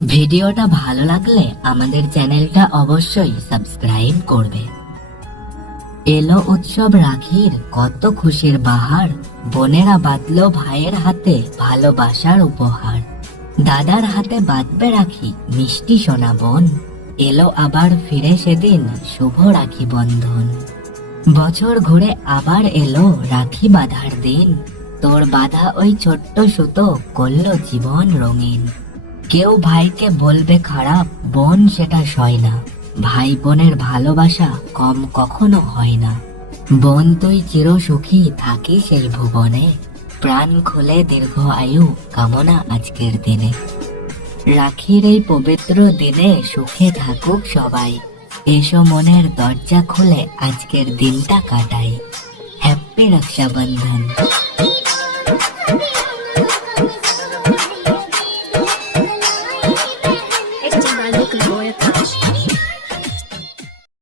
ভিডিওটা ভালো লাগলে আমাদের চ্যানেলটা অবশ্যই সাবস্ক্রাইব করবে। এলো উৎসব রাখির, কত খুশির বাহার, বোনেরা বাঁধলো ভাইয়ের হাতে ভালোবাসার উপহার। দাদার হাতে বাঁধবে রাখি, মিষ্টি সোনা বোন, এলো আবার ফিরে সেদিন শুভ রাখি বন্ধন। বছর ঘুরে আবার এলো রাখি বাঁধার দিন, তোর বাঁধা ওই ছোট্ট সুতো করলো জীবন রঙিন। কেউ ভাইকে বলবে খারাপ, বোন সেটা সয় না, ভাই বোনের ভালোবাসা কম কখনো হয় না। বোন তুই চির সুখী থাকিস এই ভুবনে, প্রাণ খুলে দীর্ঘ আয়ু কামনা আজকের দিনে। রাখির এই পবিত্র দিনে সুখে থাকুক সবাই, এসো মনের দরজা খুলে আজকের দিনটা কাটাই। Happy Rakshabandhan. Este maluco voy a touch.